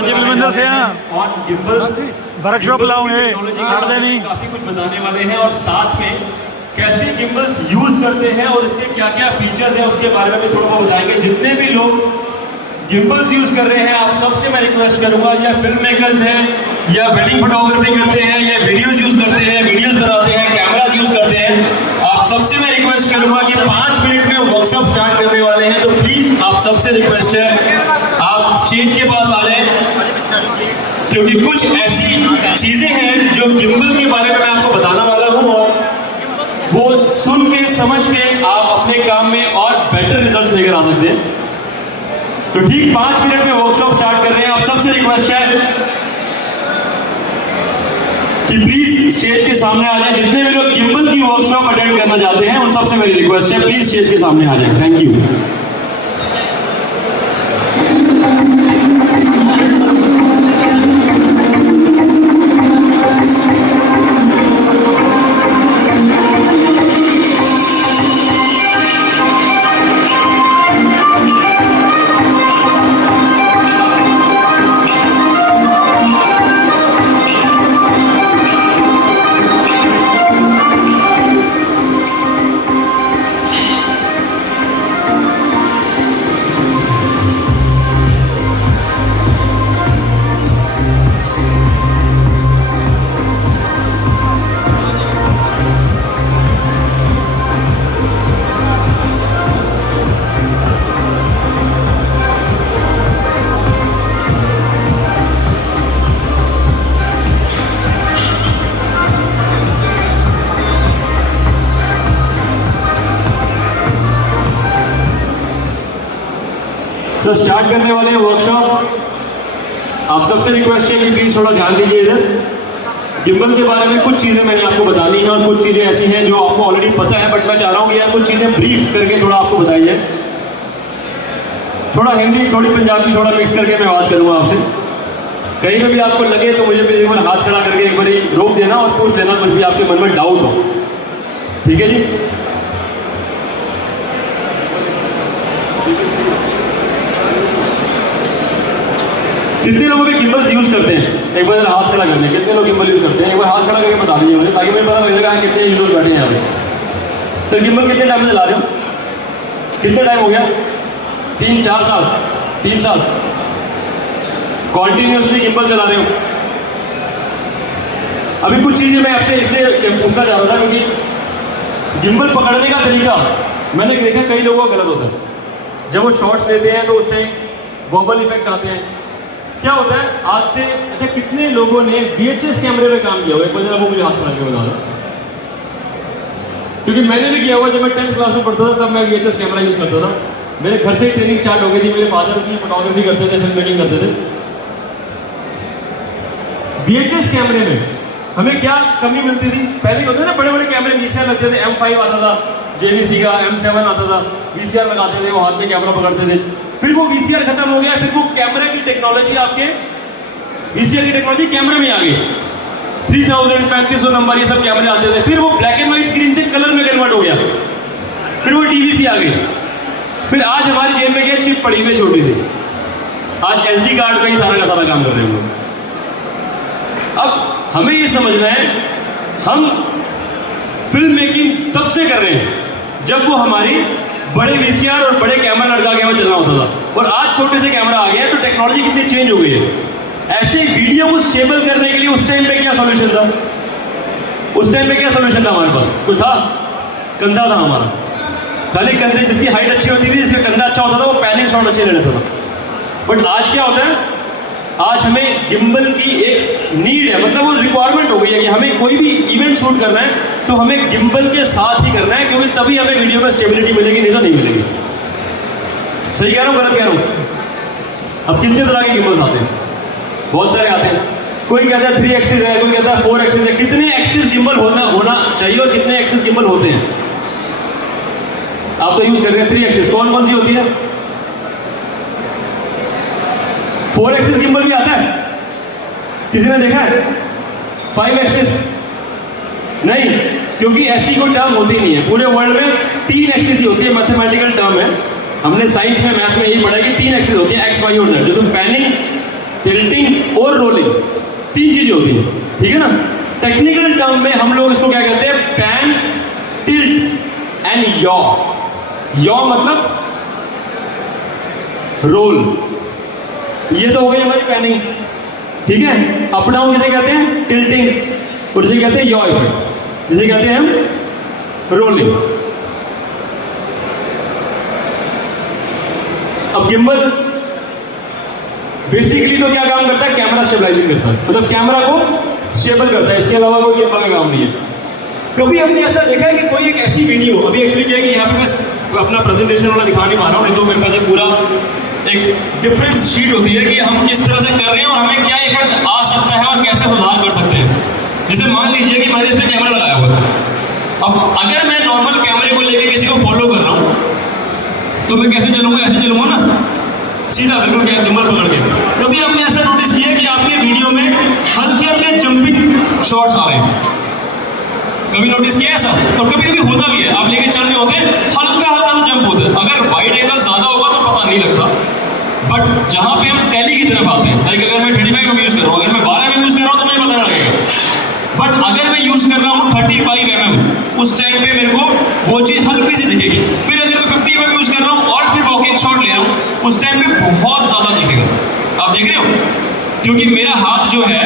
बलविंदर से और gimbals workshop लाऊंगे नहीं काफी कुछ बताने वाले हैं और साथ में कैसे गिम्बल्स यूज करते हैं और इसके क्या क्या फीचर्स हैं उसके बारे में भी थोड़ा बहुत बताएंगे। जितने भी लोग गिम्बल्स यूज कर रहे हैं आप सबसे मैं रिक्वेस्ट करूंगा, या फिल्म मेकर्स हैं या वेडिंग फोटोग्राफी करते हैं या वीडियोस यूज करते हैं, वीडियोस बनाते हैं, कैमरास यूज करते हैं, आप सबसे मैं रिक्वेस्ट करूंगा कि 5 मिनट में वर्कशॉप स्टार्ट करने वाले हैं, तो प्लीज आप सबसे रिक्वेस्ट है आप स्टेज के पास आ जाएं, क्योंकि कुछ ऐसी चीजें हैं जो गिम्बल के बारे में मैं आपको बताने वाला हूं और वो सुन के समझ के आप अपने काम में और बेटर रिजल्ट्स लेकर आ सकते हैं। तो ठीक 5 मिनट में वर्कशॉप स्टार्ट कर रहे हैं। आप सबसे रिक्वेस्ट है कि प्लीज स्टेज के सामने आ जाएं। जितने भी लोग गिम्बल की वर्कशॉप अटेंड करना चाहते हैं उन सबसे मेरी रिक्वेस्ट है प्लीज स्टेज के सामने आ जाएं। Thank you. सर स्टार्ट करने वाले हैं वर्कशॉप। आप सबसे रिक्वेस्ट है कि प्लीज थोड़ा ध्यान दीजिए इधर। गिम्बल के बारे में कुछ चीजें मैंने आपको बतानी है और कुछ चीजें ऐसी हैं जो आपको ऑलरेडी पता है, बट मैं चाह रहा हूं कि यार कुछ चीजें ब्रीफ करके थोड़ा आपको बताई जाए। थोड़ा हिंदी थोड़ी पंजाबी थोड़ा मिक्स करके मैं बात करूंगा आपसे। कहीं पर भी आपको लगे तो मुझे प्लीज एक बार हाथ खड़ा करके एक बार रोक देना और पूछ लेना कुछ भी आपके मन में डाउट हो। ठीक है जी। कितने लोगों के गिम्बल्स यूज करते हैं एक बार हाथ खड़ा कर दें। कितने लोग गिम्बल यूज करते हैं एक बार हाथ खड़ा करके बता दीजिए मुझे, ताकि मुझे पता लगेगा कितने यूजर्स बैठे हैं यहाँ पे। सर गिम्बल कितने टाइम से चला रहे हो? कितने टाइम हो गया? 3-4 साल? 3 साल कॉन्टिन्यूसली गिम्बल चला रहे हो? अभी कुछ चीजें मैं आपसे इसलिए पूछना चाह रहा था क्योंकि गिम्बल पकड़ने का तरीका मैंने देखा कई लोगों का गलत होता है। जब वो शॉट्स लेते हैं तो उस टाइम वॉबल इफेक्ट आते हैं। क्या होता है आज से अच्छा कितने लोगों ने VHS कैमरे में काम किया हुआ? एक बार जरा वो मुझे हाथ खड़ा के बता दो, क्योंकि मैंने भी किया हुआ। जब मैं 10th क्लास में पढ़ता था तब मैं VHS कैमरा यूज करता था। मेरे घर से ही ट्रेनिंग स्टार्ट हो गई थी। मेरे फादर की फोटोग्राफी करते थे, फिल्म मेकिंग करते थे। VHS कैमरे में हमें क्या कमी मिलती थी? पहले होते थे ना बड़े बड़े कैमरे VCR लगते थे, M5 आता था, JVC का M7 आता था, VCR लगाते थे, वो हाथ में कैमरा पकड़ते थे। फिर वो VCR खत्म हो गया, फिर वो कैमरे की टेक्नोलॉजी आपके VCR की टेक्नोलॉजी कैमरे में आ गई। 3000 3500 नंबर ये सब कैमरे आते थे। फिर वो ब्लैक एंड व्हाइट स्क्रीन से कलर में कन्वर्ट हो गया। फिर वो DVC आ गई। फिर आज हमारी जेब में क्या चिप पड़ी हुई है छोटी सी। आज SD कार्ड पे ही सारा का सारा काम कर रहे हैं लोग। अब हमें ये समझना है हम फिल्म मेकिंग तब से कर रहे हैं जब वो हमारी बड़े VCR और बड़े कैमरा लड़का के चलना होता था, और आज छोटे से कैमरा आ गया है। तो टेक्नोलॉजी कितनी चेंज हो गई है। ऐसे वीडियो को स्टेबल करने के लिए उस टाइम पे क्या सॉल्यूशन था? उस टाइम पे क्या सॉल्यूशन था हमारे पास? कुछ था? कंधा था हमारा। खाली कंधे, जिसकी हाइट अच्छी होती थी, जिसका कंधा अच्छा होता था, वो पैनिंग शॉट अच्छे ले लेता था। बट आज क्या होता है? आज हमें गिम्बल की एक नीड है, मतलब वो रिक्वायरमेंट हो गई है कि हमें कोई भी इवेंट शूट करना है तो हमें गिम्बल के साथ ही करना है, क्योंकि तभी हमें वीडियो में स्टेबिलिटी मिलेगी, नहीं तो नहीं मिलेगी। सही कह रहा हूँ गलत कह रहा हूँ? अब कितने तरह के गिम्बल्स आते हैं? बहुत सारे आते हैं। कोई कहता है 3 एक्सिस है, कोई कहता है 4 एक्सिस है। कितने एक्सिस गिम्बल होना चाहिए और कितने एक्सिस गिम्बल होते हैं? आप तो यूज कर रहे हैं 3 एक्सिस। कौन कौन सी होती है? 4 एक्सिस गिम्बल भी आता है, किसी ने देखा है? 5 एक्सिस नहीं, क्योंकि ऐसी कोई टर्म होती नहीं है पूरे वर्ल्ड में। 3 एक्सिस ही होती है, मैथमेटिकल टर्म है। हमने साइंस में मैथ्स में यही पढ़ा कि 3 एक्सिस होती है, एक्स वाई और जेड, जिसमें पैनिंग टिल्टिंग और रोलिंग, 3 चीजें होती हैं, ठीक है ना। टेक्निकल टर्म में हम लोग इसको क्या कहते हैं, pan, tilt and yaw. Yaw मतलब रोल, ये तो हो गई हमारी पैनिंग, ठीक है। अप डाउन किसे कहते हैं, टिल्टिंग, और जिसे कहते हैं यॉ इफेक्ट, जिसे कहते हैं हम रोलिंग। अब गिम्बल बेसिकली तो क्या काम करता है, कैमरा स्टेबलाइजिंग करता है, मतलब कैमरा को स्टेबल करता है, इसके अलावा कोई गिम्बल का काम नहीं है। कभी हमने ऐसा देखा है कि कोई एक ऐसी वीडियो, अभी एक्चुअली क्या है कि यहाँ पे मैं अपना प्रेजेंटेशन वाला दिखा नहीं पा रहा हूँ, नहीं तो मेरे पास पूरा एक डिफरेंस शीट होती है कि हम किस तरह से कर रहे हैं और हमें क्या इफेक्ट आ सकता है और कैसे सुधार कर सकते हैं। जैसे मान लीजिए कि मैंने इसमें कैमरा लगाया हुआ है, अब अगर मैं नॉर्मल कैमरे को लेके किसी को फॉलो कर रहा हूँ तो मैं कैसे चलूंगा, ऐसे चलूंगा ना, सीधा बिल्कुल क्या गिम्बल पकड़ के। कभी आपने ऐसा नोटिस किया कि आपके वीडियो में हल्के हल्के जंपिंग शॉट्स आ रहे हैं, कभी नोटिस किया ऐसा? और कभी कभी होता भी है, आप लेके चल रहे होते हैं, हल्का हल्का सा जंप होता है। अगर वाइड एंगल ज्यादा होगा तो पता नहीं लगता, बट जहां पे हम टेली की तरफ आते हैं, लाइक अगर मैं 35 में यूज कर रहा हूँ, अगर मैं 12 में यूज कर रहा हूँ तो मुझे पता नहीं लगेगा, बट अगर मैं यूज कर रहा हूँ 35 mm, उस टाइम पे मेरे को वो चीज हल्की सी दिखेगी। फिर अगर मैं 50 mm यूज कर रहा हूँ और फिर वॉकिंग शॉट ले रहा हूँ, उस टाइम पे बहुत ज्यादा दिखेगा। आप देख रहे हो, क्योंकि मेरा हाथ जो है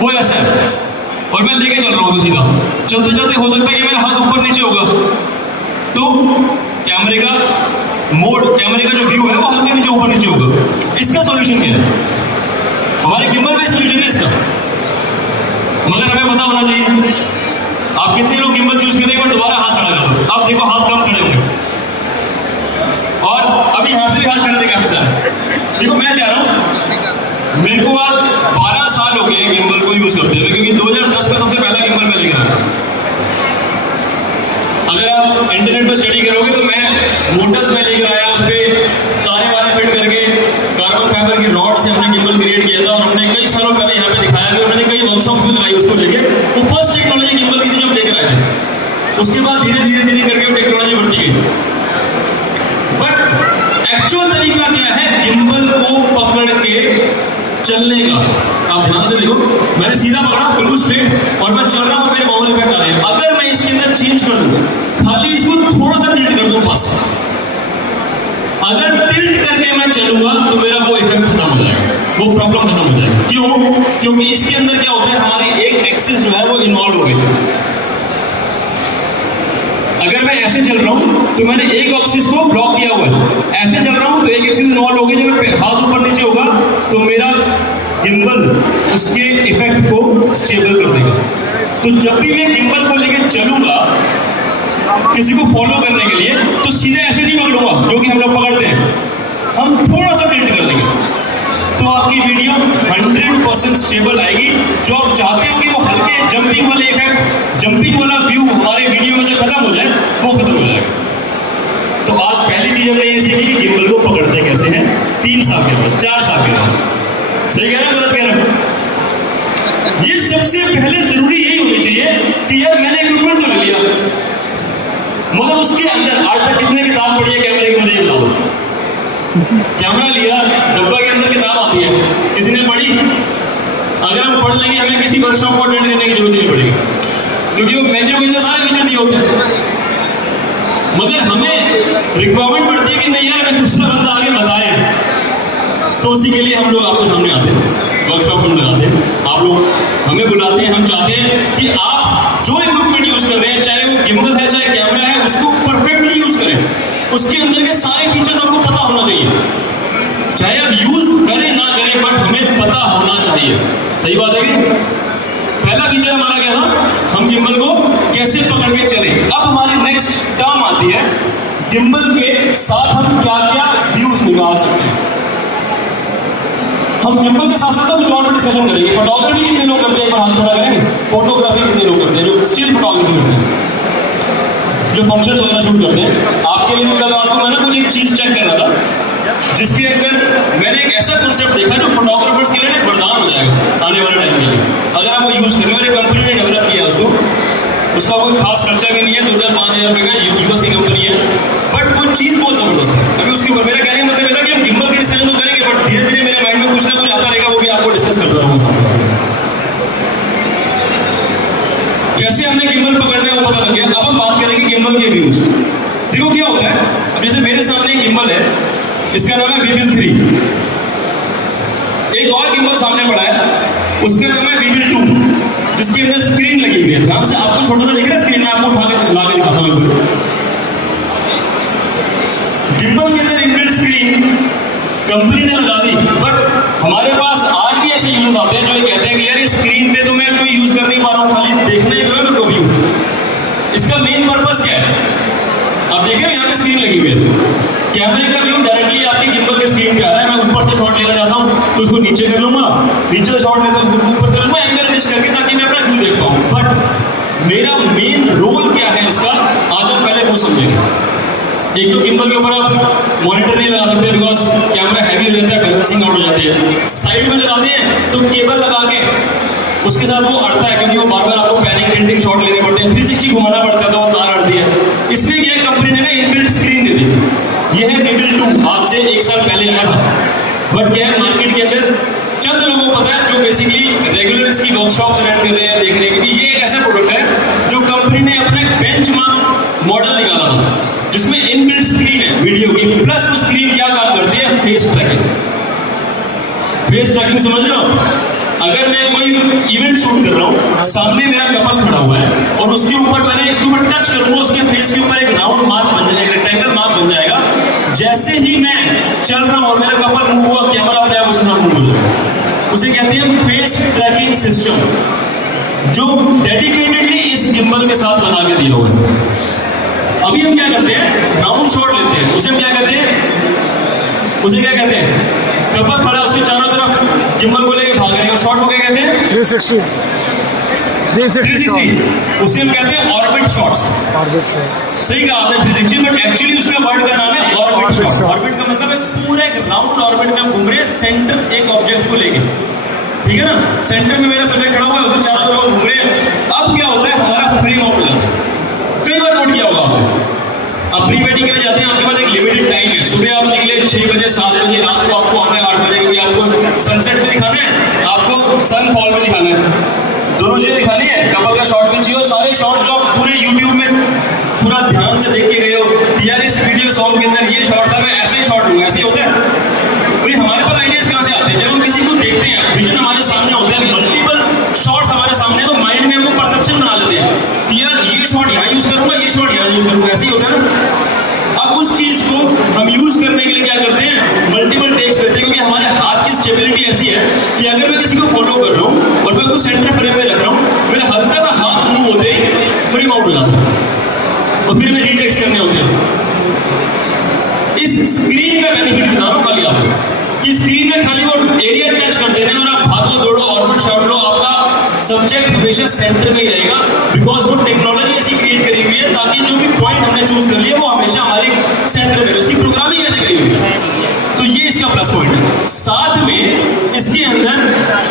वो ऐसा है और मैं लेके चल रहा हूँ सीधा, चलते चलते हो सकता है कि मेरा हाथ ऊपर नीचे होगा, तो कैमरे का मोड, कैमरे का जो व्यू है वो हल्के नीचे ऊपर नीचे होगा। इसका सॉल्यूशन क्या है, हमारे गिम्बल में सॉल्यूशन है इसका, मगर हमें पता होना चाहिए। आप कितने लोग गिम्बल यूज करेंगे और दोबारा हाथ खड़ा कर दो, आप देखो हाथ कम खड़े होंगे, और अभी यहां से भी हाथ खड़े थे काफी सारे। देखो मैं चाह रहा हूं, मेरे को आज 12 साल हो गए गिम्बल को यूज करते हुए, क्योंकि 2010 में सबसे पहला गिम्बल मैं लेकर आया। अगर आप इंटरनेट पर स्टडी करोगे तो मैं मोटर्स में लेकर आया, उस पर तारे वारे फिट करके कार्बन फाइबर की रॉड से हमने गिम्बल क्रिएट किया था, और हमने कई सालों पहले यहाँ पे दिखाया भी, और मैंने कई वर्कशॉप भी लगाई उसको लेके। वो फर्स्ट टेक्नोलॉजी गिम्बल की थी जो हम लेकर आए थे, उसके बाद धीरे धीरे धीरे करके वो टेक्नोलॉजी बढ़ती गई। बट एक्चुअल तरीका क्या है गिम्बल को पकड़ के चलने का? आप ध्यान से देखो, मैंने सीधा पकड़ा बिल्कुल स्ट्रेट और मैं चल रहा हूं, मेरे बाउल इफेक्ट आ रहे हैं। अगर मैं इसके अंदर चेंज कर दूं, खाली इसको थोड़ा सा टिल्ट कर दूं बस, अगर टिल्ट करके मैं चलूंगा तो मेरा वो इफेक्ट खत्म हो जाएगा, वो प्रॉब्लम खत्म हो जाएगा। क्यों? क्योंकि इसके अंदर क्या होता है, हमारी एक एक्सिस जो है वो इन्वॉल्व हो गई। अगर मैं ऐसे चल रहा हूं तो मैंने एक एक्सिस को ब्लॉक किया हुआ है, ऐसे चल रहा हूं तो एक एक्सिस इन्वॉल्व हो गई। जब मैं हाथ ऊपर नीचे होगा तो मेरा गिम्बल उसके इफेक्ट को स्टेबल कर देगा। तो जब भी मैं गिम्बल को लेकर चलूंगा किसी को फॉलो करने के लिए, तो सीधे ऐसे नहीं पकड़ूंगा जो कि हम लोग पकड़ते हैं, हम थोड़ा सा टिल्ट कर देंगे, तो आपकी वीडियो 100% स्टेबल आएगी। जो आप चाहते हो कि वो हल्के जंपिंग वाले इफेक्ट, जंपिंग वाला व्यू हमारे वीडियो में से खत्म हो जाए, वो खत्म हो जाएगा। तो आज पहली चीज हमने ये सीखी कि गिम्बल को पकड़ते कैसे हैं, 3 साल के बाद, 4 साल के बाद। सही कह रहे हो, गलत कह रहे हो? ये सबसे पहले जरूरी यही होनी चाहिए कि यार मैंने इक्विपमेंट तो ले लिया, मगर उसके अंदर आज तक कितने किताब पढ़ी है कैमरे की, मुझे बता दो। कैमरा लिया, डब्बा के अंदर किताब आती है, किसी ने पढ़ी? अगर हम पढ़ लेंगे हमें किसी वर्कशॉप को अटेंड करने की जरूरत नहीं पड़ेगी, क्योंकि वो मेन्यू के अंदर सारे फीचर दिए होते हैं। मगर हमें रिक्वायरमेंट पड़ती है कि नहीं यार हमें दूसरा बंदा आगे बताए, तो उसी के लिए हम लोग आपके सामने आते हैं, वर्कशॉप हम लगाते हैं, आप लोग हमें बुलाते हैं। हम चाहते हैं कि आप जो इक्विपमेंट यूज कर रहे हैं, चाहे वो गिम्बल है चाहे कैमरा है, उसको परफेक्टली यूज करें। उसके अंदर के सारे फीचर्स आपको पता होना चाहिए, चाहे आप यूज करें ना करें, बट हमें पता होना चाहिए। सही बात है कि पहला फीचर हमारा क्या था, हम गिम्बल को कैसे पकड़ के चले। अब हमारी नेक्स्ट टर्म आती है, गिम्बल के साथ हम क्या क्या व्यूज निकाल सकते हैं। हम गिम्बल के साथ साथ कुछ और भी डिस्कशन करेंगे। फोटोग्राफी कितने लोग करते हैं, एक बार हाथ खड़ा करेंगे। फोटोग्राफी कितने लोग करते हैं, जो स्टिल फोटोग्राफी करते हैं, जो फंक्शंस वगैरह शूट करते हैं। आपके लिए भी कल रात को मैं ना कुछ एक चीज चेक कर रहा था, जिसके अंदर मैंने एक ऐसा कॉन्सेप्ट देखा जो फोटोग्राफर्स के लिए एक वरदान हो जाएगा आने वाले टाइम के लिए, अगर आप वो यूज कर रहे हो। एक कंपनी ने डेवलप किया उसको, उसका कोई खास खर्चा भी नहीं है, 2-4-5 हज़ार रुपए का यूएस की कंपनी है, बट वो चीज बहुत जबरदस्त है। अभी उसके ऊपर मेरा कहने का मतलब था कि हम गिम्बल की डिस्कशन तो करेंगे, बट धीरे धीरे मेरे माइंड में कुछ इसका नाम है वीबिल 3। एक और गिम्बल सामने पड़ा है, उसका नाम है वीबिल 2, जिसके अंदर स्क्रीन लगी हुई है। ध्यान से, आपको छोटा सा दिख रहा है स्क्रीन में, आपको उठा के ला के दिखाता हूं। गिम्बल के अंदर इनबिल्ट स्क्रीन कंपनी ने लगा दी, बट हमारे पास आज भी ऐसे यूजर्स आते हैं जो ये कहते हैं कि यार ये स्क्रीन पे तो मैं कोई यूज कर नहीं पा रहा हूँ, खाली देखना ही तो है मेरे को व्यू। इसका मेन पर्पस क्या है? आप देख रहे हो यहाँ पे स्क्रीन लगी हुई है, कैमरे का व्यू डायरेक्टली आपके गिम्बल के स्क्रीन पे आ रहा है। मैं ऊपर से शॉट लेना चाहता हूँ तो उसको नीचे कर लूंगा, नीचे से शॉट लेता हूँ उसको ऊपर कर लूंगा, एंगल एडजस्ट करके, ताकि मैं अपना व्यू देख पाऊँ। बट मेरा मेन रोल क्या है इसका, आज हम पहले वो समझेंगे। एक तो गिम्बल के ऊपर आप मॉनिटर नहीं लगा सकते, बिकॉज कैमरा हैवी रहता है, बैलेंसिंग आउट हो जाती है। साइड में लगाते हैं तो केबल लगा के उसके साथ वो अड़ता है, क्योंकि वो बार बार आपको पैनिंग टिल्टिंग शॉट लेने पड़ते हैं, 360 घुमाना पड़ता है तो वो तार अड़ती है। इसलिए क्या है, कंपनी ने ना इनबिल्ट स्क्रीन दे दी। ये है वीबिल 2, आज से 1 साल पहले आया था। बट क्या है, मार्केट के अंदर चंद लोगों को पता है जो बेसिकली रेगुलर इसकी वर्कशॉप्स अटेंड कर रहे हैं, देख रहे हैं, क्योंकि ये एक ऐसा प्रोडक्ट है जो कंपनी ने अपना एक बेंचमार्क मॉडल निकाला था, जिसमें इनबिल्ट स्क्रीन है वीडियो की, प्लस वो स्क्रीन क्या काम करती है, फेस ट्रैकिंग। फेस ट्रैकिंग समझ रहे हो? अगर मैं कोई इवेंट शूट कर रहा हूँ, सामने मेरा कपल खड़ा हुआ है और उसके ऊपर मैंने इसके ऊपर टच करूंगा, उसके फेस के ऊपर एक राउंड मार्क बन जाएगा, रेक्टेंगल मार्क बन जाएगा। जैसे ही मैं चल रहा हूँ और मेरा कपल मूव हुआ, कैमरा अपने आप उसके साथ मूव हो जाएगा। उसे कहते हैं फेस ट्रैकिंग सिस्टम, जो डेडिकेटेडली इस गिम्बल के साथ बना के दिया हुआ है। अभी हम क्या करते हैं, राउंड शॉट लेते हैं, उसे हम क्या कहते हैं, उसे क्या कहते हैं, कपल खड़ा है, उसके चारों तरफ गिम्बल को लेके भाग रहे हैं, शॉट को क्या कहते हैं, 360 360। उसे हम कहते हैं ऑर्बिट शॉट्स। Orbit shot. सही कहा आपने 360, बट एक्चुअली उसका वर्ड का नाम है ऑर्बिट शॉट। ऑर्बिट का मतलब है पूरा एक राउंड ऑर्बिट में हम घूम रहे हैं, सेंटर एक ऑब्जेक्ट को लेके, ठीक है ना। सेंटर में मेरा सब्जेक्ट खड़ा हुआ है, उसके चारों तरफ घूम रहे हैं। अब क्या होता है, हमारा फ्रेम आउट हो जाता है। कई बार नोट किया होगा आपने, आप प्री वेडिंग के लिए जाते हैं, आपके पास एक लिमिटेड टाइम है। सुबह आप निकले 6 बजे 7 बजे, रात को आपको आना है 8 बजे, क्योंकि आपको सनसेट भी दिखाना है, आपको सनफॉल भी दिखाना है, दोनों चीजें दिखानी है। कपल का शॉट भी चाहिए, और सारे शॉट जो आप पूरे यूट्यूब में पूरा ध्यान से देख के गए हो कि यार इस वीडियो सॉन्ग के अंदर ये शॉट था, मैं ऐसे ही शॉट लूंगा, ऐसे ही होता है भाई। हमारे पास आइडियाज कहाँ से आते हैं, जब हम किसी को देखते हैं, विजन हमारे सामने होता है, मल्टीपल शॉट्स हमारे सामने, तो माइंड में हम परसेप्शन बना लेते हैं कि यार ये शॉट यहाँ यूज करूंगा, ये शॉट यहाँ यूज करूंगा, ऐसे ही होता है ना। अब उस चीज को हम यूज करने के लिए क्या करते हैं, मल्टीपल टेक्स लेते हैं, क्योंकि हमारे हाथ की स्टेबिलिटी ऐसी है कि अगर मैं किसी को फॉलो कर रहा हूँ और मैं उसको सेंटर फ्रेम में रख रहा हूँ, मेरा हल्का सा हाथ मूव होते ही फ्रेम आउट हो जाता है, और फिर मैं रीटेक्स करने होते हैं। इस स्क्रीन का बेनिफिट बता रहा हूँ खाली आपको, कि स्क्रीन में खाली वो एरिया टच कर देना और आप भागो दौड़ो ऑर्बिट शॉट लो, आपका सब्जेक्ट हमेशा सेंटर में ही रहेगा, बिकॉज वो टेक्नोलॉजी ऐसी क्रिएट करी हुई है ताकि जो भी पॉइंट हमने चूज कर लिया वो हमेशा हमारे सेंटर में रहे। उसकी प्रोग्रामिंग ऐसे करी हुई है, तो ये इसका प्लस पॉइंट है। साथ में इसके अंदर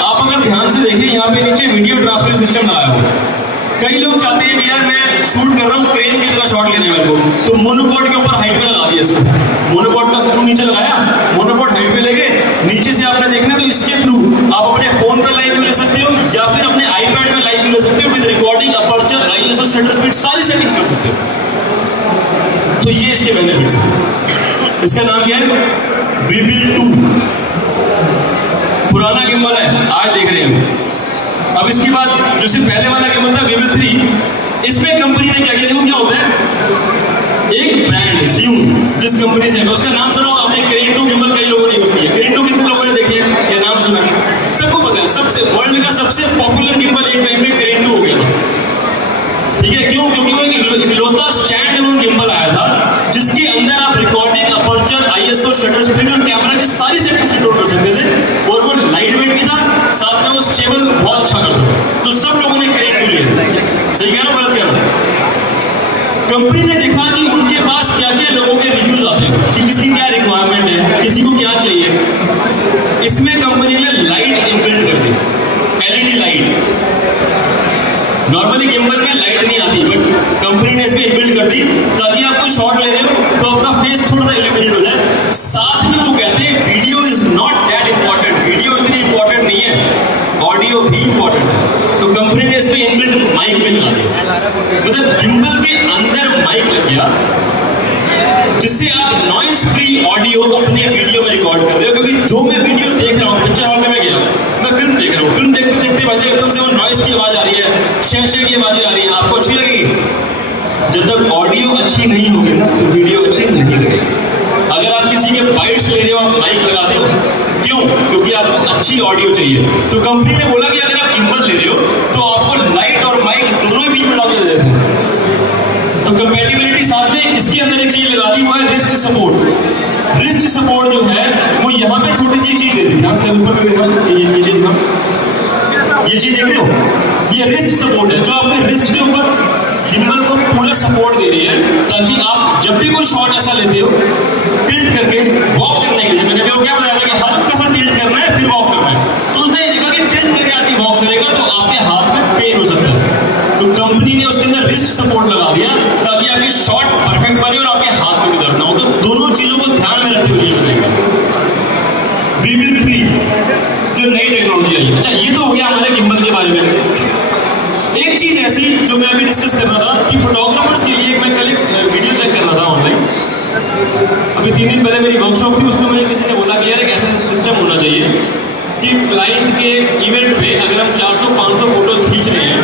आप अगर ध्यान से देखें, यहाँ पे नीचे वीडियो ट्रांसफर सिस्टम लगाया हुआ है। कई लोग चाहते हैं कि यार मैं शूट कर रहा हूँ, क्रेन की तरह शॉट लेने मेरे को, तो मोनोपोड के ऊपर हाइट पे लगा दिया इसको, मोनोपोड का स्क्रू नीचे लगाया, मोनोपोड हाइट पे ले गए, नीचे से आपने देखना तो इसके थ्रू आप अपने फोन पे लाइव व्यू ले सकते हो, या फिर अपने आईपैड में लाइव व्यू ले सकते हो, with recording, aperture, ISO, shutter speed, सारी सेटिंग्स कर सकते हो। तो ये इसके बेनिफिट्स हैं। इसका नाम क्या है, वीबिल 2। पुराना गिम्बल है, आज देख रहे हैं। अब इसके बाद जो सिर्फ पहले वाला गिम्बल था वीबिल 3, इसमें कंपनी ने क्या किया, देखो क्या होता है, एक ब्रांड ज़ूम जिस कंपनी से है, उसका नाम सुना होगा आपने, क्रेन 2 गिम्बल कई लोगों ने यूज किया। क्रेन 2 कितने लोगों ने देखी है, या नाम सुना? सबको पता है, सबसे वर्ल्ड का सबसे पॉपुलर गिम्बल एक टाइम में क्रेन 2 हो गया था, ठीक है। क्यों? क्योंकि वो एक इकलौता स्टैंड अलोन गिम्बल आया था, जिसके अंदर आप recording, aperture, ISO, shutter speed और कैमरा की सारी सेटिंग्स कंट्रोल कर सकते थे, और वो लाइट वेट भी था, साथ में वो स्टेबल बहुत अच्छा करता था। तो सब लोगों ने क्रेन 2 लिया। सही कह रहा हूं, गलत कह रहा हूं? कंपनी ने देखा कि उनके पास क्या क्या लोगों के रिव्यूज आते हैं, कि किसकी क्या रिक्वायरमेंट है, किसी को क्या चाहिए। इसमें कंपनी ने लाइट इनबिल्ट कर दी, LED लाइट। नॉर्मली गिम्बल में लाइट नहीं आती, बट कंपनी ने इसमें इनबिल्ट कर दी ताकि आप कोई शॉट ले रहे हो तो अपना फेस थोड़ा सा इल्यूमिनेट हो जाए। साथ में वो कहते हैं video is not that important, video इतनी इंपॉर्टेंट नहीं है, ऑडियो भी इंपॉर्टेंट है। तो कंपनी ने इसमें इनबिल्ट माइक भी लगा दिया, मतलब गिम्बल के अंदर माइक लग गया, जिससे आप नॉइज फ्री ऑडियो अपने वीडियो में रिकॉर्ड कर रहे हो। क्योंकि जो मैं वीडियो देख रहा हूँ, पिक्चर हॉल में मैं गया, मैं फिल्म देख रहा हूँ, फिल्म देखते देखते भाई एकदम से वो नॉइज की आवाज आ रही है, शह शह की आवाजें आ रही है, आपको अच्छी लगेगी? जब तक ऑडियो अच्छी नहीं होगी ना तो वीडियो अच्छी नहीं लगेगी। अगर आप किसी के बाइट्स ले रहे हो, आप माइक लगाते हो, क्यों? क्योंकि आपको अच्छी ऑडियो चाहिए। तो कंपनी ने बोला कि अगर आप गिम्बल ले रहे हो तो आपको लाइट और माइक दोनों ही बीच में डाल के दे देते हैं। तो कंपैटिबिलिटी साथ में इसके अंदर एक चीज लगा दी, वो है रिस्ट सपोर्ट। रिस्ट सपोर्ट जो है वो यहाँ पे छोटी सी चीज दे दी, ध्यान से ऊपर करके दिखाओ, ये चीज दिखाओ, ये चीज देख रहे हो, ये रिस्ट सपोर्ट है जो आपके रिस्ट के ऊपर गिम्बल को पूरा सपोर्ट दे रही है, ताकि आप जब भी कोई शॉट ऐसा लेते हो टिल्ट करके वॉक करने के लिए, मैंने वो क्या बताया था कि हल्का सा टिल्ट करना है फिर वॉक करना है, तो उसने ये देखा कि टिल्ट करके आदमी वॉक करेगा तो आपके हाथ में पेन हो सकता है। तो कंपनी ने उसके अंदर रिस्ट सपोर्ट लगा दिया ताकि आपकी शॉट परफेक्ट बने और आपके हाथ में भी दर्द ना हो। तो दोनों चीजों को ध्यान में रखते हुए बनाएंगे वीविल 3 जो नई टेक्नोलॉजी आई है। अच्छा, ये तो हो गया हमारे गिम्बल के बारे में। एक चीज ऐसी जो मैं अभी डिस्कस कर रहा था कि फोटोग्राफर्स के लिए, मैं कल एक वीडियो चेक कर रहा था ऑनलाइन, अभी 3 दिन पहले मेरी वर्कशॉप थी, उसमें मुझे किसी ने बोला कि यार एक ऐसा सिस्टम होना चाहिए कि क्लाइंट के इवेंट पे अगर हम 400-500 फोटोज खींच रहे हैं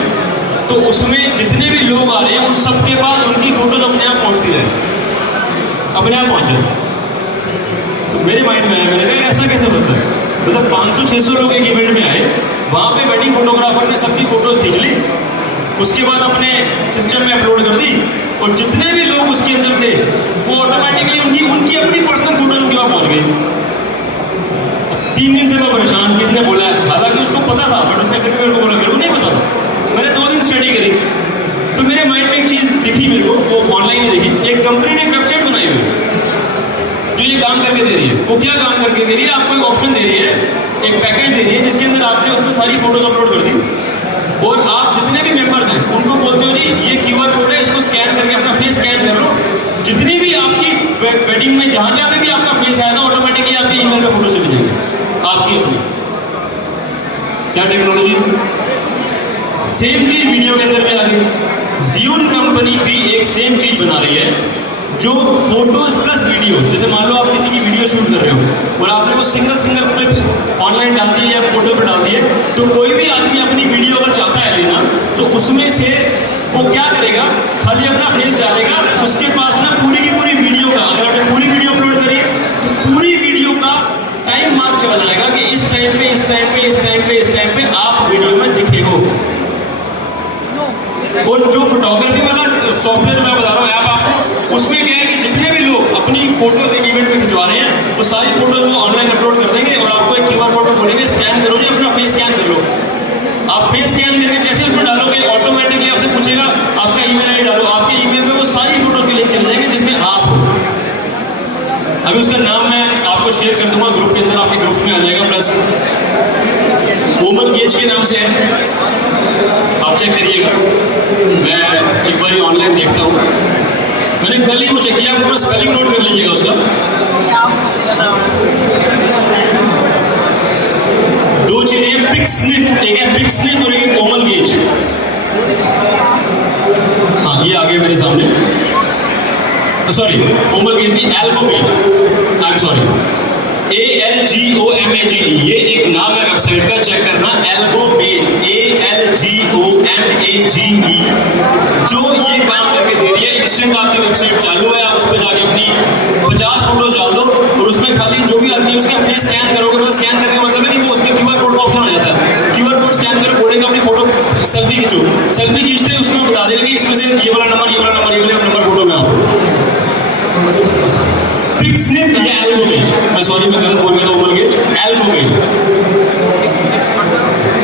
तो उसमें जितने भी लोग आ रहे हैं उन सबके पास उनकी फोटोज अपने आप पहुंचती रहे, अपने आप पहुंच जाए। तो मेरे माइंड में आया, मैंने कहा ऐसा कैसे होता है? मतलब 500-600 लोग एक इवेंट में आए, वहां पे वेडिंग फोटोग्राफर ने सबकी फोटोज खींच ली, उसके बाद अपने सिस्टम में अपलोड कर दी, और जितने भी लोग उसके अंदर थे वो ऑटोमेटिकली उनकी अपनी पर्सनल फोटोज उनके पास पहुंच गई। 3 दिन से मैं परेशान, किसने बोला है, हालांकि उसको पता था बट उसने फिर मेरे को बोला, मेरे को नहीं पता था। मैंने 2 दिन स्टडी करी तो मेरे माइंड में एक चीज दिखी मेरे को, वो ऑनलाइन ही दिखी। एक कंपनी ने एक वेबसाइट बनाई हुई जो ये काम करके दे रही है। वो क्या काम करके दे रही है? आपको एक ऑप्शन दे रही है, एक पैकेज दे रही है जिसके अंदर आपने उसमें सारी फोटोज अपलोड कर दी, और आप जितने भी मेंबर्स हैं उनको बोलते हो जी ये QR कोड है, इसको स्कैन करके अपना फेस स्कैन कर लो, जितनी भी आपकी वेडिंग में जहां जहां पे भी आपका फेस आएगा ऑटोमेटिकली आपके ईमेल पे फोटो चली जाएगी आपकी अपनी। क्या टेक्नोलॉजी! सेम चीज वीडियो के अंदर भी आ गई। ज़्यून कंपनी भी एक सेम चीज बना रही है जो फोटोज प्लस वीडियोस, जैसे मान लो आप किसी की वीडियो शूट कर रहे हो और आपने वो सिंगल क्लिप्स ऑनलाइन डाल दी या पोर्टल पर डाल दिए, तो कोई भी आदमी अपनी वीडियो अगर चाहता है लेना तो उसमें से वो क्या करेगा, खाली अपना फेस डालेगा, उसके पास ना पूरी की पूरी वीडियो का, अगर आपने पूरी वीडियो अपलोड करी तो पूरी वीडियो का टाइम मार्क चला जाएगा कि इस टाइम पे इस टाइम पे इस टाइम पे इस टाइम पे आप वीडियो में दिखे हो। और जो फोटोग्राफी वाला सॉफ्टवेयर मैं बता रहा हूँ ऐप आपको, उसमें क्या है कि जितने भी लोग अपनी फोटोज एक इवेंट में खिंचवा रहे हैं वो सारी फोटोज वो ऑनलाइन अपलोड कर देंगे, और आपको एक QR कोड बोलेंगे स्कैन करो जी, अपना फेस स्कैन कर लो। आप फेस स्कैन करके जैसे उसमें डालोगे ऑटोमेटिकली आपसे पूछेगा आपका ईमेल आईडी डालो, आपके ईमेल में वो सारी फोटोज के लिंक चले जाएंगे जिसमें आप हो। अभी उसका नाम मैं आपको शेयर कर दूंगा ग्रुप के अंदर, आपके ग्रुप में आ जाएगा, प्लस कोमल गेज के नाम से है, आप चेक करिएगा। मैं एक बार ऑनलाइन देखता हूँ, मैंने कल ही वो चेक किया, पूरा स्पेलिंग नोट कर लीजिएगा उसका। 2 चीजें हैं, पिक्सनिफ, एक है पिक्सनिफ और एक है कोमल गेज। हाँ ये आ गया मेरे सामने, सॉरी कोमल गेज की algo gauge, I am sorry, ALGOMAGE, ये एक नाम है वेबसाइट का, चेक करना, एल्गोमेज, ALGOMAGE, जो ये काम करके दे रही है। इंस्टेंट आपकी वेबसाइट चालू है, आप उस पर जाके अपनी 50 फोटोज डाल दो और उसमें खाली जो भी आदमी उसका फेस स्कैन करोगे, मतलब स्कैन करने का मतलब है कि वो उसमें QR कोड का ऑप्शन आ जाता है, QR कोड स्कैन करो, बोलेगा अपनी फोटो सेल्फी खींचो, सेल्फी खींचते ही उसको बता देगा कि इसमें से ये वाला नंबर ये वाला नंबर ये वाला नंबर फोटो में आओ। पिक्सनिफ या एल्गोमेज, मैं सॉरी मैं गलत बोल गया था, ऊपर गेज, एल्गोमेज।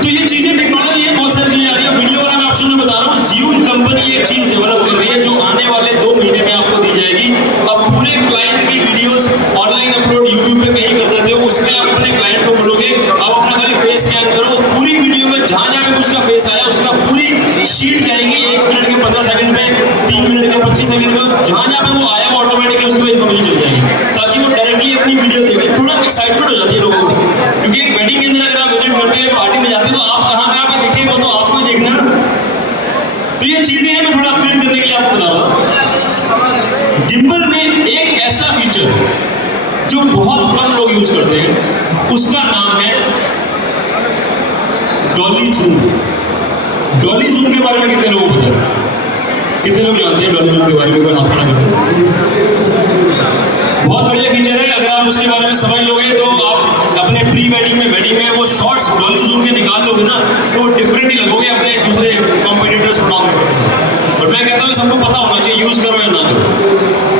तो ये चीजें टेक्नोलॉजी है, बहुत सारी चीजें आ रही है। वीडियो वाला मैं ऑप्शन में बता रहा हूँ, ज़्यून कंपनी एक चीज डेवलप कर रही है जो आने वाले 2 महीने में आपको दी जाएगी। अब पूरे क्लाइंट की वीडियोस ऑनलाइन अपलोड यूट्यूब पे कहीं कर देते हो, उसमें आप अपने क्लाइंट को बोलोगे आप अपना खाली फेस स्कैन करो, उस पूरी वीडियो में जहां जहां पे उसका फेस आया उसका पूरी शीट जाएगी, 1 मिनट के 15 सेकंड में, 3 मिनट के 25 सेकंड में, जहां जहां पे वो आया वो ऑटोमेटिकली उसको इन्फॉर्मेशन चल जाएगी, ताकि वो डायरेक्टली अपनी वीडियो देखे। थोड़ा एक्साइटमेंट हो जाती है लोगों को, क्योंकि एक वेडिंग के अंदर अगर आप विजिट करते हैं, पार्टी में जाते हैं, तो आप कहाँ पे दिखे वो तो आपको ही देखना ना। तो ये चीजें हैं, मैं थोड़ा अपडेट करने के लिए आपको बता रहा हूँ। गिम्बल में एक ऐसा फीचर जो बहुत कम लोग यूज करते हैं, उसका नाम है डॉली जूम। डॉली जूम के बारे में कितने लोगों को पता है? कितने लोग जानते हैं डॉली जूम के बारे में? कोई हाथ खड़ा करते हैं। बहुत बढ़िया फीचर है। अगर आप उसके बारे में समझ लोगे तो आप अपने प्री वेडिंग में वेडिंग में वो शॉट्स डॉली जूम के निकाल लोगे ना, तो डिफरेंट ही लगोगे अपने दूसरे कॉम्पिटिटर्स फोटोग्राफर के साथ। और मैं कहता हूँ सबको पता होना चाहिए, यूज करो या ना करो।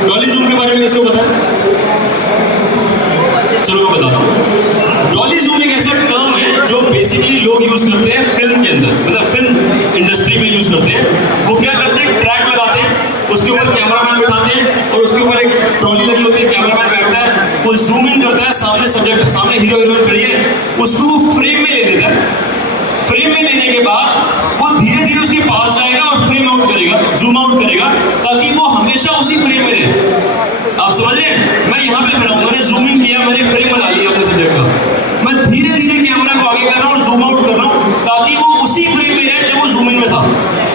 डॉली जूम के बारे में किसको पता है? चलो मैं बताता हूँ। डॉली जूम एक ऐसा टर्म है जो बेसिकली लोग यूज करते हैं फिल्म के अंदर, मतलब फिल्म इंडस्ट्री में यूज करते हैं। वो क्या करते हैं, ट्रैक लगाते हैं, उसके ऊपर कैमरामैन बिठाते हैं और उसके ऊपर एक ट्रॉली लगी होती है, कैमरामैन बैठता है, वो जूम इन करता है, सामने सब्जेक्ट, सामने हीरो हीरोइन खड़ी है, उसको वो फ्रेम में ले लेता है। फ्रेम में लेने के बाद वो धीरे धीरे उसके पास जाएगा और फ्रेम आउट करेगा, जूम आउट करेगा, ताकि वो हमेशा उसी फ्रेम में रहे। आप समझ रहे हैं? मैं यहाँ पे खड़ा हूँ, मैंने जूम इन किया, मैंने फ्रेम बना लिया अपने सब्जेक्ट का, मैं धीरे धीरे कैमरा को आगे कर रहा हूँ और जूम आउट कर रहा हूँ, ताकि वो उसी फ्रेम में रहे जब वो जूम इन में था।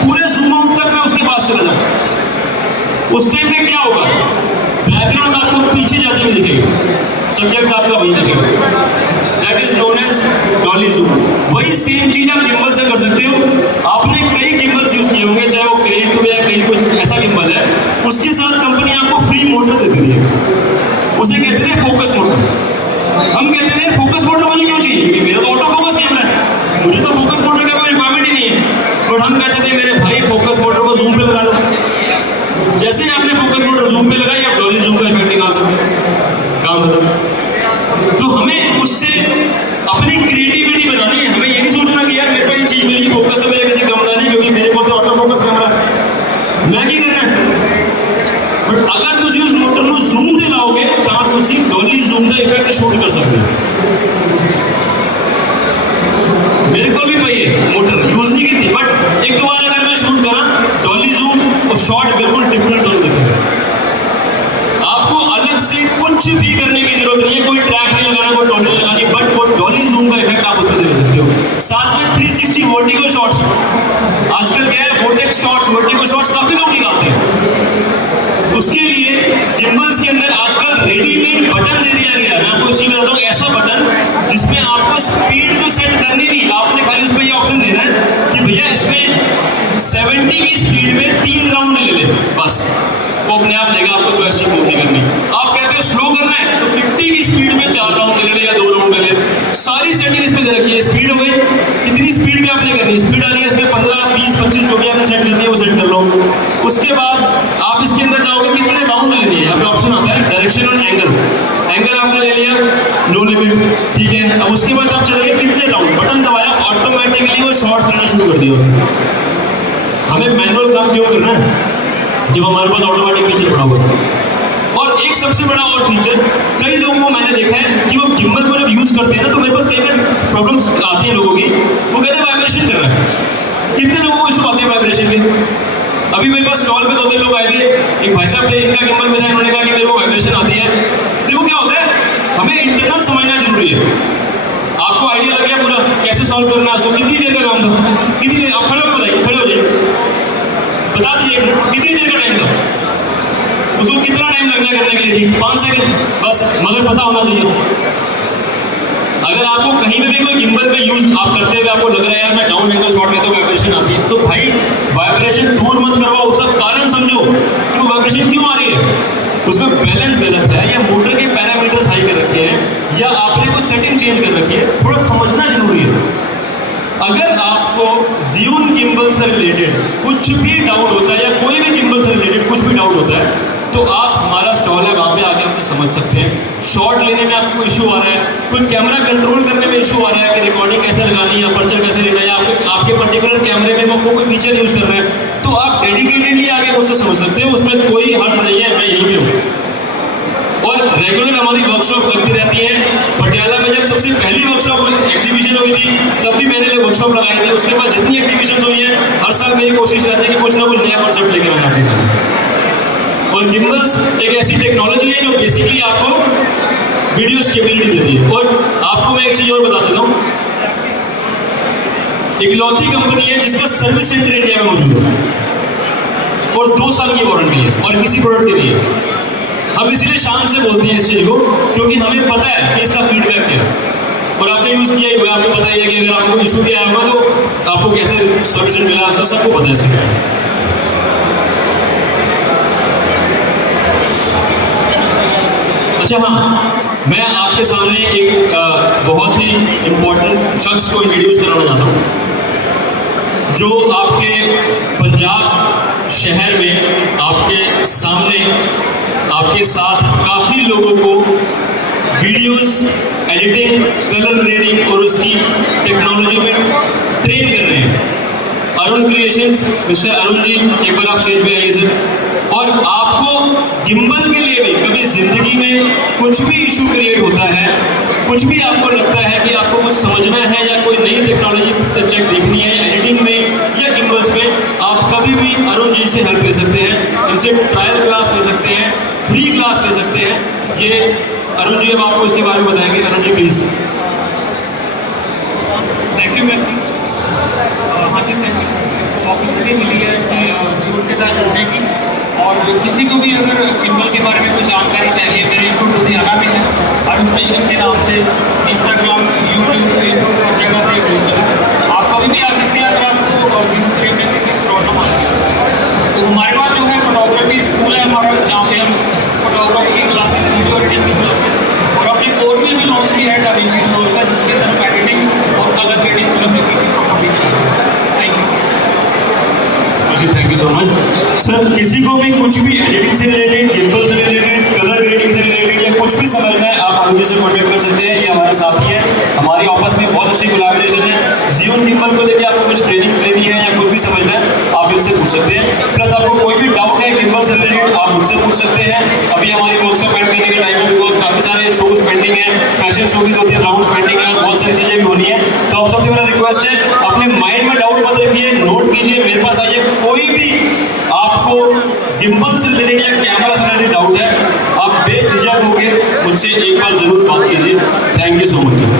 पूरे जूम आउट तक मैं उसके पास चला जाऊँ। उस टाइम में क्या होगा, बैकग्राउंड आपको पीछे जाती हुई दिखेगी, सब्जेक्ट आपका वही दिखेगा। That is known as dolly zoom. वही सेम चीज आप गिम्बल से कर सकते हो। आपने कई गिम्बल्स यूज किए होंगे, चाहे वो क्रेडिट या कहीं कुछ ऐसा गिम्बल है, उसके साथ कंपनी आपको फ्री मोटर देती है, उसे कहते थे फोकस मोटर। हम कहते थे फोकस मोटर मुझे क्यों चाहिए, क्योंकि मेरा तो ऑटो फोकस कैमरा है, मुझे तो फोकस मोटर का कोई रिक्वायरमेंट ही नहीं है। बट हम कहते थे मेरे भाई फोकस मोटर को जूम पे लगा लो। जैसे ही आपने फोकस मोटर जूम पे लगाई, आप डॉली जूम का इफेक्ट निकाल सकते हैं, काम खत्म। तो हमें उससे अपनी क्रिएटिविटी बनानी है। हमें ये नहीं सोचना कि यार मेरे पास ये चीज मिली, फोकस तो मेरे किसी कम ना नहीं, क्योंकि मेरे को तो ऑटो फोकस कैमरा मैं क्या करना है। बट अगर तुम उस मोटर को जूम दे लाओगे तो आप उसी डॉली जूम का इफेक्ट शूट कर सकते हो। मेरे को भी भाई है मोटर यूज नहीं की थी, बट एक दो बार अगर मैं शूट करा डॉली जूम और शॉट बिल्कुल डिफरेंट हो दिखेगा। आपको अलग से कुछ भी करने की जरूरत नहीं है, कोई ट्रैक नहीं लगाना, कोई डॉली लगानी, बट वो डॉली जूम का इफेक्ट आप उसमें दे सकते हो। साथ में 360 वर्टिकल शॉट्स, आजकल क्या है वोर्टेक्स शॉट्स, वर्टिकल शॉट्स काफी लोग निकालते हैं। उसके लिए गिम्बल्स के अंदर आजकल रेडीमेड बटन दे दिया गया है। मैं आपको चीज बताता हूँ, ऐसा बटन जिसमें आपको स्पीड तो सेट करनी नहीं, आपने खाली उसमें ये ऑप्शन देना है कि भैया इसमें 70 की स्पीड में 3 राउंड ले ले, बस वो अपने आप लेगा, आपको जॉयस्टिक मूव नहीं करनी। आप कहते हो स्लो करना है तो 50 की स्पीड में 4 राउंड ले ले या 2 राउंड ले ले। सारी सेटिंग इसमें दे रखी है। स्पीड हो गई, कितनी स्पीड में आपने करनी है, स्पीड आ रही है इसमें 15, 20, 25 जो भी आपने सेट करनी है वो सेट कर लो। उसके बाद आप इसके अंदर जाओगे कितने राउंड लेने हैं, यहाँ पे ऑप्शन आता है डायरेक्शन और एंगल। एंगल आपने ले लिया, नो लिमिट, ठीक है। अब उसके बाद आप चले गए कितने राउंड, बटन दबाया, ऑटोमेटिकली वो शॉट्स लेना शुरू कर दिया उसने। हमें मैनुअल काम क्यों करना है जब हमारे पास ऑटोमेटिक फीचर पड़ा हुआ है। और एक सबसे बड़ा और फीचर, कई लोगों को मैंने देखा है कि वो गिम्बल को जब यूज करते हैं ना, तो मेरे पास कई बार प्रॉब्लम्स आती हैं लोगों की, वो कहते हैं वाइब्रेशन कर रहा है। कितने लोगों को इशू आते हैं वाइब्रेशन के? अभी मेरे पास स्टॉल पे 2-3 लोग आए थे, एक भाई साहब थे, इनका गिम्बल में था, इन्होंने कहा कि मेरे को वाइब्रेशन आती है। देखो क्या होता है, हमें इंटरनल समझना जरूरी है। आपको आइडिया लग गया पूरा कैसे सॉल्व करना है उसको, कितनी देर का काम था, कितनी देर, आप खड़े हो बताइए, खड़े हो जाइए, बता दीजिए कितनी देर का टाइम था, उसको कितना टाइम लगना करने के लिए, ठीक 5 सेकंड बस, मगर पता होना चाहिए। अगर आपको कहीं पे भी कोई गिम्बल पे यूज आप करते हुए आपको लग रहा है यार मैं डाउन एंगल शॉट लेता हूँ वाइब्रेशन आती है, तो भाई वाइब्रेशन दूर मत करवाओ, उसका कारण समझो कि वो वाइब्रेशन क्यों आ रही है। उसमें बैलेंस गलत है, या मोटर के पैरामीटर्स हाई कर रखे हैं, या आपने कोई सेटिंग चेंज कर रखी है, थोड़ा समझना जरूरी है। अगर आपको ज़ूम गिम्बल से रिलेटेड कुछ भी डाउट होता है, या कोई भी गिम्बल से रिलेटेड कुछ भी डाउट होता है, तो आप हमारा स्टॉल है वहाँ पे आके हमसे समझ सकते हैं। शॉट लेने में आपको इशू आ रहा है, कोई कैमरा कंट्रोल करने में इशू आ रहा है कि रिकॉर्डिंग कैसे लगानी है, अपर्चर कैसे लेना है, या आपके पर्टिकुलर कैमरे में आपको कोई फीचर यूज कर रहे हैं, तो आप डेडिकेटेडली आगे मुझसे समझ सकते हो, उसमें कोई हर्ज नहीं है, मैं यही भी हूँ। और रेगुलर हमारी वर्कशॉप लगती रहती है। पटियाला में जब सबसे पहली वर्कशॉप एग्जीबिशन हुई थी, तब भी मैंने वर्कशॉप लगाई थी। उसके बाद जितनी एग्जीबिशन हुई है, हर साल मेरी कोशिश रहती है कि कुछ ना कुछ नया कॉन्सेप्ट लेके मैं आपके साथ। और गिम्बल्स एक ऐसी टेक्नोलॉजी है जो बेसिकली आपको वीडियो स्टेबिलिटी देती है। और आपको मैं एक चीज और बता देता हूँ, इकलौती कंपनी है जिसका सर्विस सेंटर इंडिया में मौजूद है और 2 साल की वारंटी है, और किसी प्रोडक्ट के लिए हम इसीलिए शान से बोलते हैं इस चीज को, क्योंकि हमें पता है कि इसका फीडबैक क्या है, और आपने यूज किया ही हुआ, आपको पता ही है कि अगर आपको इशू भी आया होगा तो आपको कैसे सॉल्यूशन मिला उसका सबको पता है इसका। अच्छा हाँ, मैं आपके सामने एक बहुत ही इम्पोर्टेंट शख्स को इंट्रोड्यूस कराना चाहता हूँ, जो आपके पंजाब शहर में आपके सामने आपके साथ काफ़ी लोगों को वीडियोस एडिटिंग, कलर ग्रेडिंग और उसकी टेक्नोलॉजी में ट्रेन कर रहे हैं। अरुण क्रिएशंस, मिस्टर अरुण जी, एक बार आप स्टेज पे आइए सर। और आपको गिम्बल के लिए भी कभी जिंदगी में कुछ भी इशू क्रिएट होता है, कुछ भी आपको लगता है कि आपको कुछ समझना है या कोई नई टेक्नोलॉजी सब्जेक्ट देखनी है एडिटिंग में या गिम्बल्स में, आप कभी भी अरुण जी से हेल्प ले सकते हैं, इनसे ट्रायल क्लास ले सकते हैं, फ्री क्लास ले सकते हैं। ये अरुण जी अब आपको इसके बारे में बताएंगे। Arun ji please. Thank you ma'am. हाँ जी, थैंक यू। अपॉर्चुनिटी मिली है कि ज़रूर के साथ जुड़ने की, और किसी को भी अगर गिम्बल के बारे में कोई जानकारी चाहिए, मेरे इंस्टीट्यूट लुधियाना में है, अरुण स्टेशन के नाम से इंस्टाग्राम, यूट्यूब, फेसबुक और जगह पे अवेलेबल है। आप कभी भी आ सकते हैं अगर आपको ज़रूर खरीदने की प्रॉब्लम आती है। तो हमारे पास जो है फोटोग्राफी स्कूल है हमारा, जहाँ पे हम फोटोग्राफी की क्लासेस, वीडियो एडिटिंग की क्लासेस और अपने कोर्स में भी लॉन्च किया है डाविंची रिजॉल्व का, जिसके अंदर हम एडिटिंग और कलर ग्रेडिंग, फिल्म मेकिंग की फोटोग्राफी करेंगे। Thank you ji, thank you so much sir. किसी को भी कुछ भी एडिटिंग से रिलेटेड, गिम्बल से रिलेटेड, कलर ग्रेडिंग से रिलेटेड या कुछ भी समझना है, आप अरुण जी से कॉन्टेक्ट कर सकते हैं। ये हमारे साथी है, हमारी आपस में बहुत अच्छी कोलैबोरेशन है। ज़ियोन गिम्बल को लेकर आपको कुछ ट्रेनिंग लेनी है या कुछ भी समझना है, आप इनसे पूछ सकते हैं। प्लस आपको कोई भी डाउट है गिम्बल से रिलेटेड, आप मुझसे पूछ सकते हैं। अभी हमारी वर्कशॉप एंड करने का टाइम है, बिकॉज काफ़ी सारे शोज पेंडिंग है, फैशन शो की 2-3 राउंड्स पेंडिंग है और बहुत सारी चीज़ें भी होनी है। तो आप सबसे बड़ा रिक्वेस्ट है, अपने माइंड में डाउट मत रखिए, नोट कीजिए, मेरे पास आइए। कोई भी आपको गिम्बल से रिलेटेड या कैमरा से रिलेटेड डाउट है, आप बेझिझक होकर मुझसे एक बार जरूर बात कीजिए। Thank you so much.